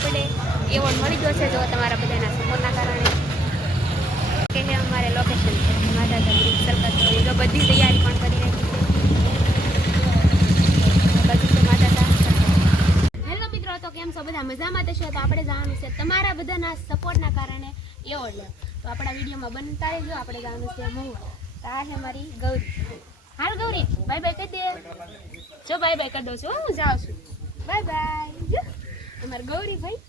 આપણે એવોર્ડ મળી ગયો છે જો તમારા બધાના સપોર્ટના કારણે કે અમારે લોકેશન છે માધાતા ગ્રુપ સર્કસ તો બધી તૈયારી પણ કરી રાખી છે બધું છે માધાતા. હેલો મિત્રો, તો કેમ છો બધા? મજામાં થશો? તો આપણે જવાનું છે તમારા બધાના સપોર્ટના કારણે એવોર્ડ લે તો આપણા વિડીયોમાં બનતા રહેજો. આપણે જવાનું છે મહુવા. તો આ છે મારી ગૌરી. હાલ ગૌરી, બાય બાય કહી દે. જો બાય બાય કરી દઉં છું, હું જાઉં છું. Bye bye. અમારે ગૌરી ભાઈ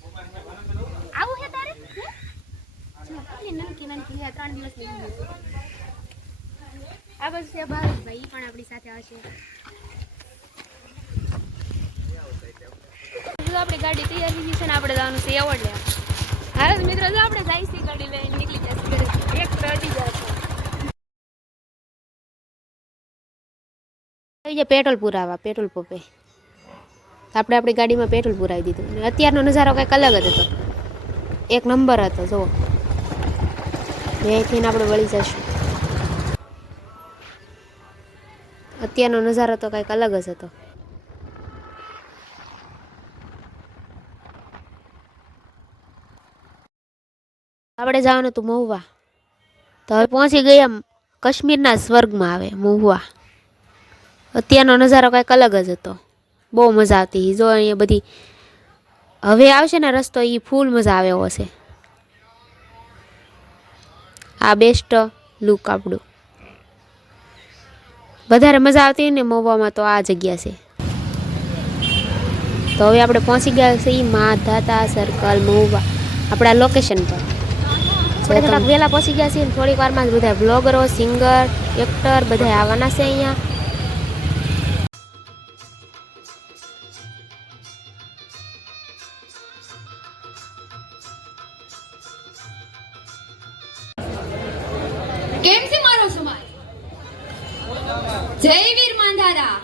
આવું છે તારે? નનકી 3 દિવસ લઈ આ બસ છે ભાઈ પણ આપણી સાથે આવશે. આપણી ગાડી તૈયાર થઈ ગઈ છે ને આપણે જવાનું છે એવોર્ડ લેવા. હા મિત્રો, જો આપણે જઈશી ગાડી લઈને નીકળી જશે એક અડી જશે પેટ્રોલ પુરાવા પેટ્રોલ પંપે. આપણે આપણી ગાડીમાં પેટ્રોલ પુરાવી દીધું. અત્યારનો નજારો કંઈક અલગ જ હતો, એક નંબર હતો. જો અહીંથી આપણે વળી જઈશું. અત્યારનો નજારો તો કંઈક અલગ જ હતો. આપણે જવાનું હતું મહુવા, તો હવે પહોંચી ગયા કાશ્મીરના સ્વર્ગમાં આવે મહુવા. અત્યારનો નજારો કંઈક અલગ જ હતો, બહુ મજા આવતી. જો અહીંયા બધી હવે આવશે ને રસ્તો, એ ફૂલ મજા આવે એવો છે. આ બેસ્ટ લુક આપણું. વધારે મજા આવતી હોય ને મહુવામાં તો આ જગ્યા છે. તો હવે આપણે પહોંચી ગયા છીએ માધાતા સર્કલ મહુવા, આપણા લોકેશન પર. થોડાક વહેલા પહોંચી ગયા છીએ. થોડીક વારમાં જ બધા બ્લોગરો, સિંગર, એક્ટર બધા આવવાના છે અહીંયા. કેમ છે મારો સમાજ? જય વીર માંધારા.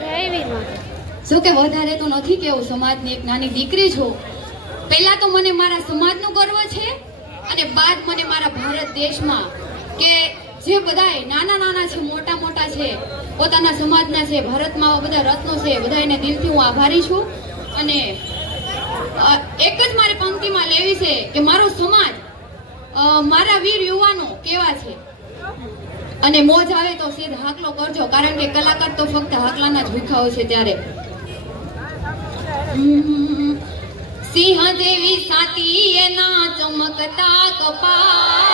જય વીર માંધારા. શું કે વધારે તો નથી કેવું, સમાજની એક નાની દીકરી છું. પહેલા તો મને મારા સમાજનું ગર્વ છે અને બાદ મને મારા ભારત દેશમાં કે જે બધાય નાના નાના છે, મોટા મોટા છે, પોતાના સમાજના છે, ભારતમાં આવા બધા રત્નો છે, બધાને દિલથી હું આભારી છું. અને એક જ મારી પંક્તિમાં લેવી છે કે મારો સમાજ, મારા વીર યુવાનો કેવા છે. અને મોજ આવે તો સીધ હાકલો કરજો, કારણ કે કલાકાર તો ફક્ત હાકલાના જ ભૂખા હોય છે. ત્યારે સિંહ જેવી સાતી એના ચમકતા કપાળ,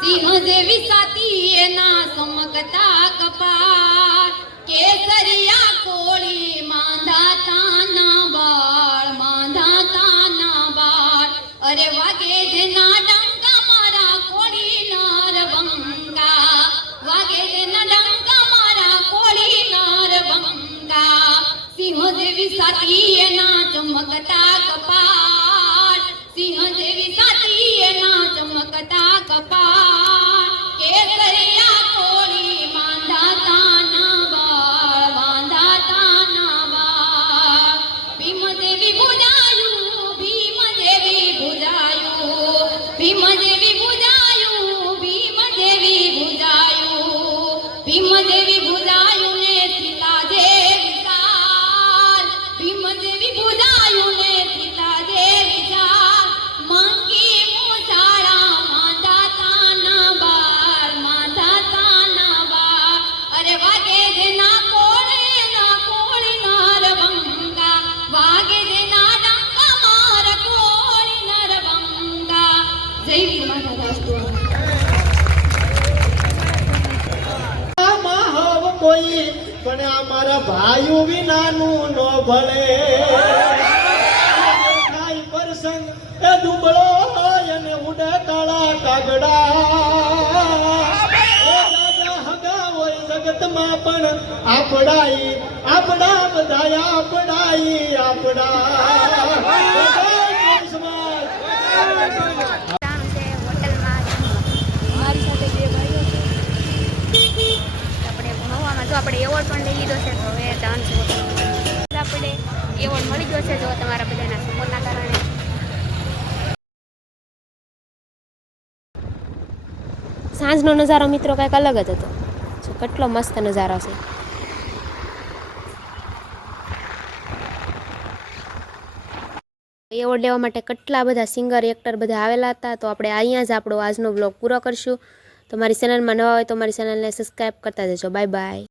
સિંહ જેવી સાતી એના ચમકતા કપાળ, કેસરિયા કોળી માંધાતાના બાળ, માંધાતાના બાળ. અરે વાગે જેના ડંકા મારા કોળી નરબંકા, વાગે જેના ડંકા મારા કોળી નરબંકા. સિંહ જેવી સાતી એના ચમકતા કપાળ, સિંહ જેવી સાતી એના ચમકતા કપાળ, કેસરિયા કોળી માંધાતાના બાળ, માંધાતાના બાળ. ભીમ દેવી ભુજાયું, ભીમ દેવી ભુજાયું, ભીમ દેવી ભુજાયું, ભીમ દેવી ભુજાયું, ભીમ દેવી ભુજાયું ને સીતા દેવી ચાલ, ભીમ દેવી ભુજાયું ને સીતા દેવી ચાલ. મંકી મુસાળા માંધાતાના બાળ, માંધાતાના બાળ. અરે વાગે જેના કોળે ના કોળી નરબંકા, વાગે જેના ડંકા માર કોળી નરબંકા. જય વીર માંધાતા. કોઈ પણ અમારા ભાઈઓ વિનાનું નો ભળે. કાઈ પ્રસંગ એ દુબળો અને ઉડે કાળા કાગડા. હગા હોય જગતમાં પણ આપડાઈ, આપડા બધા આપડાઈ, આપડા. આપણે એવોર્ડ પણ લઈ લીધો છે. તો હવે ડાન્સ આપણે એવોર્ડ મળી ગયો છે જો તમારા બધાના સપોર્ટના કારણે. સાંજનો નજારો મિત્રો કંઈક અલગ જ હતો. કેટલો મસ્ત નજારો છે. એવોર્ડ લેવા માટે કેટલા બધા સિંગર એક્ટર બધા આવેલા હતા. તો આપણે અહીંયા જ આપણો આજનો બ્લોગ પૂરો કરશું. તો મારી ચેનલમાં નવા હોય તો મારી ચેનલને સબસ્ક્રાઈબ કરતા જજો. Bye bye.